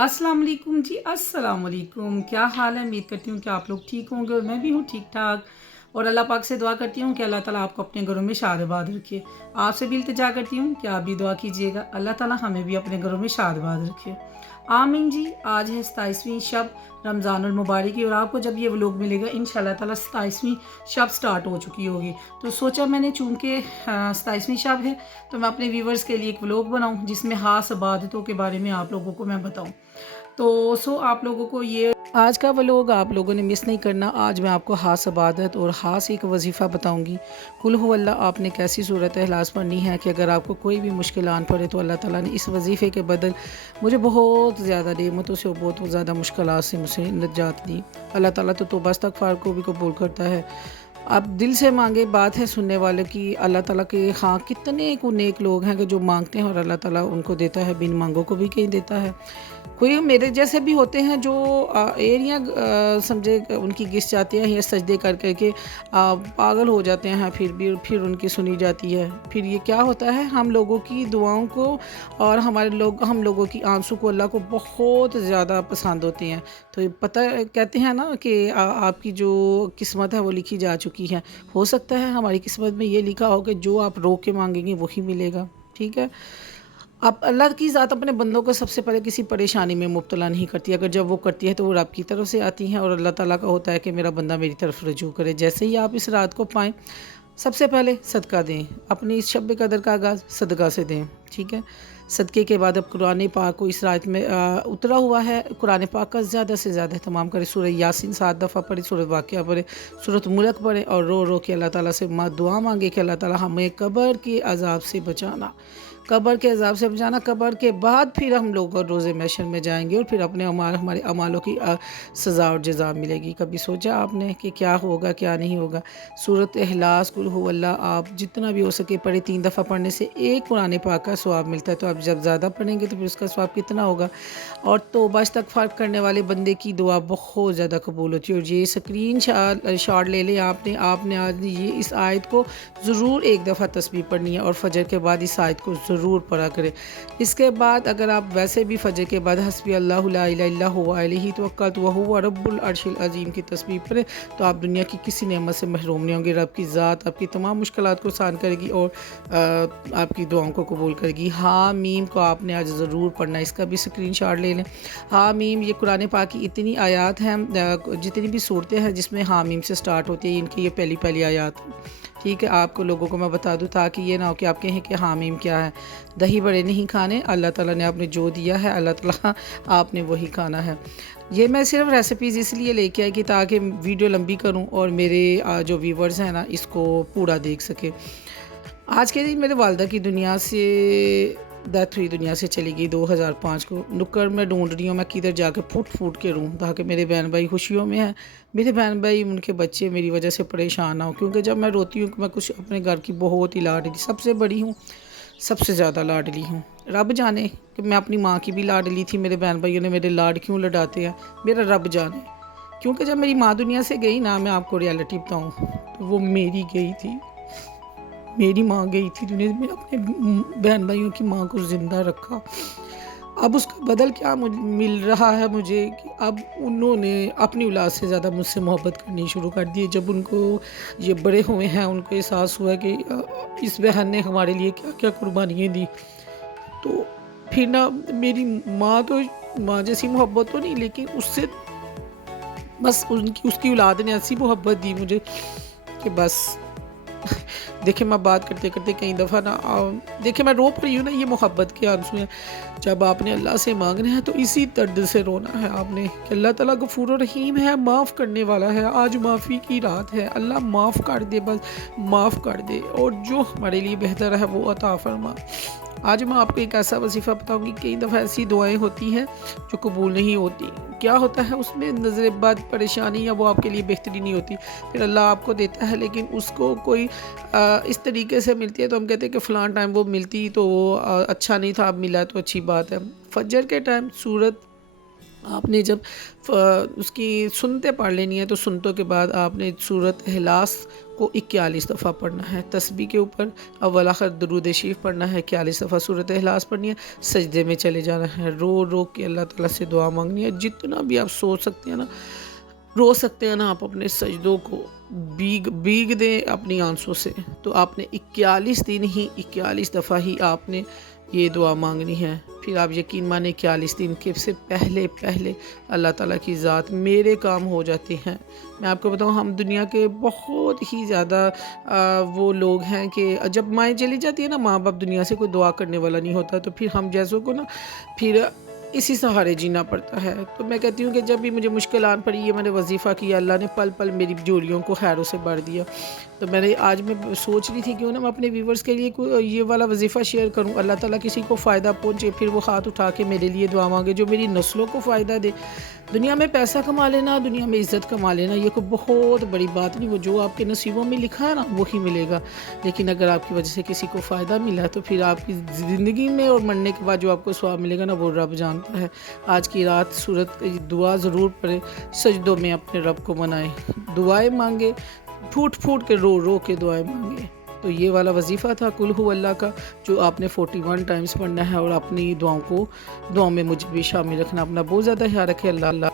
अस्सलाम वालेकुम जी। अस्सलाम वालेकुम। क्या हाल है? उम्मीद करती हूँ कि आप लोग ठीक होंगे और मैं भी हूँ ठीक ठाक। और अल्लाह पाक से दुआ करती हूँ कि अल्लाह ताला आपको अपने घरों में शाद आबाद रखे। आपसे भी इल्तिजा करती हूँ कि आप भी दुआ कीजिएगा, अल्लाह ताला हमें भी अपने घरों में शाद आबाद रखे। आमीन जी। आज है 27वीं शब रमज़ानुल मुबारक की, और आपको जब ये व्लॉग मिलेगा इंशाल्लाह ताला 27वीं शब स्टार्ट हो चुकी होगी। तो सोचा मैंने, चूँकि 27वीं शब है, तो मैं अपने व्यूवर्स के लिए एक व्लॉग बनाऊँ जिसमें ख़ास इबादतों के बारे में आप लोगों को मैं बताऊँ। तो आप लोगों को ये आज का व्लॉग आप लोगों ने मिस नहीं करना। आज मैं आपको ख़ास इबादत और ख़ास एक वजीफ़ा बताऊंगी। कुल हु अल्लाह आपने कैसी सूरत इखलास पढ़नी है कि अगर आपको कोई भी मुश्किल आन पड़े तो अल्लाह ताला ने इस वजीफ़े के बदल मुझे बहुत ज़्यादा नेमतों से और बहुत ज़्यादा मुश्किलात से मुझे निजात दी। अल्लाह ताला तो तौबा इस्तग़फ़ार को भी कबूल करता है। आप दिल से मांगे, बात है सुनने वाले की। अल्लाह ताला के हाँ कितने को नेक लोग हैं कि जो मांगते हैं और अल्लाह ताला उनको देता है, बिन मांगों को भी कहीं देता है। कोई मेरे जैसे भी होते हैं जो एरिया समझे उनकी घिस जाती है या सजदे कर करके पागल हो जाते हैं, फिर उनकी सुनी जाती है। फिर ये क्या होता है, हम लोगों की दुआओं को और हम लोगों की आंसू को अल्लाह को बहुत ज़्यादा पसंद होते हैं। तो ये पता कहते हैं ना कि आपकी जो किस्मत है वो लिखी जा चुकी है। हो सकता है हमारी किस्मत में ये लिखा हो कि जो आप रो के मांगेंगे वही मिलेगा। ठीक है। अब अल्लाह की ज़ात अपने बंदों को सबसे पहले किसी परेशानी में मुब्तला नहीं करती। अगर जब वो करती है तो वो रब की तरफ से आती हैं, और अल्लाह ताला का होता है कि मेरा बंदा मेरी तरफ रजू करे। जैसे ही आप इस रात को पाएँ, सबसे पहले सदका दें। अपनी इस शब कदर का आगाज़ सदका से दें। ठीक है। सदक़े के बाद अब कुरान पाक को इस रात में उतरा हुआ है, कुरान पाक का ज़्यादा से ज़्यादा तमाम करें। सूरह यासीन 7 दफ़ा पढ़े, सूरह वाक़िया पढ़े, सूरह मुल्क पढ़े, और रो रो के अल्लाह ताला से दुआ मांगे कि अल्लाह ताला हमें कब्र के अज़ाब से बचाना, कब्र के अज़ाब से बचाना। कब्र के बाद फिर हम लोग रोज़े महशर में जाएंगे और फिर अपने हमारे अमालों की सज़ा और जज़ा मिलेगी। कभी सोचा आपने कि क्या होगा क्या नहीं होगा? सूरत इखलास कुल हु अल्लाह आप जितना भी हो सके पढ़े। 3 दफ़ा पढ़ने से एक कुरान पाक का सवाब मिलता है, तो आप जब ज़्यादा पढ़ेंगे तो फिर उसका सवाब कितना होगा। और तौबा इस्तग़फ़ार करने वाले बंदे की दुआ बहुत ज़्यादा कबूल होती है। और ये स्क्रीन शॉट ले लें आपने आज ये इस आयत को ज़रूर एक दफ़ा तस्बीह पढ़नी है, और फजर के बाद इस आयत को ज़रूर पढ़ा करें। इसके बाद अगर आप वैसे भी फजर के बाद हस्बी अल्लाहु ला इलाहा इल्ला हुवा अलैहि तवक्कलतु व हुवा रब्बुल अर्शिल अज़ीम की तस्बीह पढ़ें, तो आप दुनिया की किसी नेमत से महरूम नहीं होंगे। रब की ज़ात आपकी तमाम मुश्किलात को आसान करेगी और आपकी दुआओं को कबूल करेगी। हाँ मीम को आपने आज ज़रूर पढ़ना है, इसका भी स्क्रीनशॉट ले लें। हाँ मीम, ये कुरान पाक की इतनी आयात हैं, जितनी भी सूरतें हैं जिसमें हाँ मीम से स्टार्ट होती है, इनकी ये पहली आयात। ठीक है। आपको लोगों को मैं बता दूं ताकि ये ना हो कि आप कहें कि हामीम क्या है। दही बड़े नहीं खाने, अल्लाह ताला ने आपने जो दिया है अल्लाह ताला आपने वही खाना है। ये मैं सिर्फ रेसिपीज़ इसलिए लेके आई कि ताकि वीडियो लंबी करूं और मेरे जो व्यूवर्स हैं ना इसको पूरा देख सके। आज के दिन मेरे वालदा की दुनिया से डेथ हुई, दुनिया से चली गई 2005 को। नुक्कड़ में ढूंढ रही हूँ मैं किधर जाके फूट के रूँ, ताकि मेरे बहन भाई खुशियों में हैं, मेरे बहन भाई उनके बच्चे मेरी वजह से परेशान ना हो। क्योंकि जब मैं रोती हूँ कि मैं कुछ अपने घर की बहुत ही लाडली, सबसे बड़ी हूँ, सबसे ज़्यादा लाडली हूँ। रब जाने कि मैं अपनी माँ की भी लाडली थी, मेरे बहन भाइयों ने मेरे लाड क्यों लड़ाते हैं, मेरा रब जाने। क्योंकि जब मेरी माँ दुनिया से गई ना, मैं आपको रियलिटी बताऊँ तो वो मेरी गई थी, मेरी माँ गई थी दुनिया में, अपने बहन भाइयों की माँ को ज़िंदा रखा। अब उसका बदल क्या मिल रहा है मुझे कि अब उन्होंने अपनी औलाद से ज़्यादा मुझसे मोहब्बत करनी शुरू कर दी। जब उनको ये बड़े हुए हैं, उनको एहसास हुआ कि इस बहन ने हमारे लिए क्या क्या कुर्बानियाँ दी, तो फिर ना मेरी माँ तो माँ जैसी मोहब्बत तो नहीं, लेकिन उससे बस उसकी औलाद ने ऐसी मोहब्बत दी मुझे कि बस देखिए मैं बात करते करते कई दफ़ा ना देखिए मैं रो पड़ी हूँ ना, ये मोहब्बत के आंसू हैं। जब आपने अल्लाह से मांगना है तो इसी दर्द से रोना है आपने कि अल्लाह ताला गफूर रहीम है, माफ़ करने वाला है। आज माफ़ी की रात है, अल्लाह माफ़ कर दे, बस माफ़ कर दे, और जो हमारे लिए बेहतर है वो अता फरमा। आज मैं आपको एक ऐसा वजीफ़ा बताऊंगी, कई दफ़ा ऐसी दुआएं होती हैं जो कबूल नहीं होती। क्या होता है उसमें, नज़र बद, परेशानी, या वो आपके लिए बेहतरी नहीं होती, फिर अल्लाह आपको देता है, लेकिन उसको कोई इस तरीके से मिलती है तो हम कहते हैं कि फ़लाँ टाइम वो मिलती तो वो अच्छा नहीं था, अब मिला तो अच्छी बात है। फजर के टाइम सूरत آپ نے جب اس کی سنتیں پڑھ لینی ہے تو سنتوں کے بعد آپ نے سورۃ اخلاص کو 41 دفعہ پڑھنا ہے، تسبیح کے اوپر اول آخر درود شریف پڑھنا ہے، 41 دفعہ سورۃ اخلاص پڑھنی ہے، سجدے میں چلے جانا ہے، رو رو کے اللہ تعالیٰ سے دعا مانگنی ہے، جتنا بھی آپ سوچ سکتے ہیں نا، رو سکتے ہیں نا، آپ اپنے سجدوں کو بیگ دیں اپنی آنسوں سے، تو آپ نے 41 دن ہی 41 دفعہ ہی آپ نے یہ دعا مانگنی ہے۔ پھر آپ یقین مانیں 41 دن کے سے پہلے اللہ تعالیٰ کی ذات میرے کام ہو جاتے ہیں۔ میں آپ کو بتاؤں، ہم دنیا کے بہت ہی زیادہ وہ لوگ ہیں کہ جب مائیں چلی جاتی ہیں نا، ماں باپ دنیا سے، کوئی دعا کرنے والا نہیں ہوتا، تو پھر ہم جیسوں کو نا پھر اسی سہارے جینا پڑتا ہے۔ تو میں کہتی ہوں کہ جب بھی مجھے مشکل آن پڑی، یہ میں نے وظیفہ کیا، اللہ نے پل پل میری جوڑیوں کو خیروں سے بھر دیا۔ تو آج میں سوچ رہی تھی کہ میں اپنے ویورز کے لیے یہ والا وظیفہ شیئر کروں، اللہ تعالیٰ کسی کو فائدہ پہنچے، پھر وہ ہاتھ اٹھا کے میرے لیے دعا مانگے جو میری نسلوں کو فائدہ دے۔ دنیا میں پیسہ کما لینا، دنیا میں عزت کما لینا، یہ کوئی بہت بڑی بات نہیں، وہ جو آپ کے نصیبوں میں لکھا ہے نا وہی ملے گا۔ لیکن اگر آپ کی وجہ سے کسی کو فائدہ ملا تو پھر آپ کی زندگی میں اور مرنے کے بعد جو آپ کو ثواب ملے گا نا، وہ رب جانتا ہے۔ آج کی رات سورت دعا ضرور پڑھیں، سجدوں میں اپنے رب کو منائیں، دعائیں مانگے، پھوٹ پھوٹ کے رو رو کے دعائیں مانگے۔ تو یہ والا وظیفہ تھا قل ہو اللہ کا، جو آپ نے 41 ٹائمز پڑھنا ہے، اور اپنی دعاؤں میں مجھے بھی شامل رکھنا۔ اپنا بہت زیادہ خیال رکھے۔ اللہ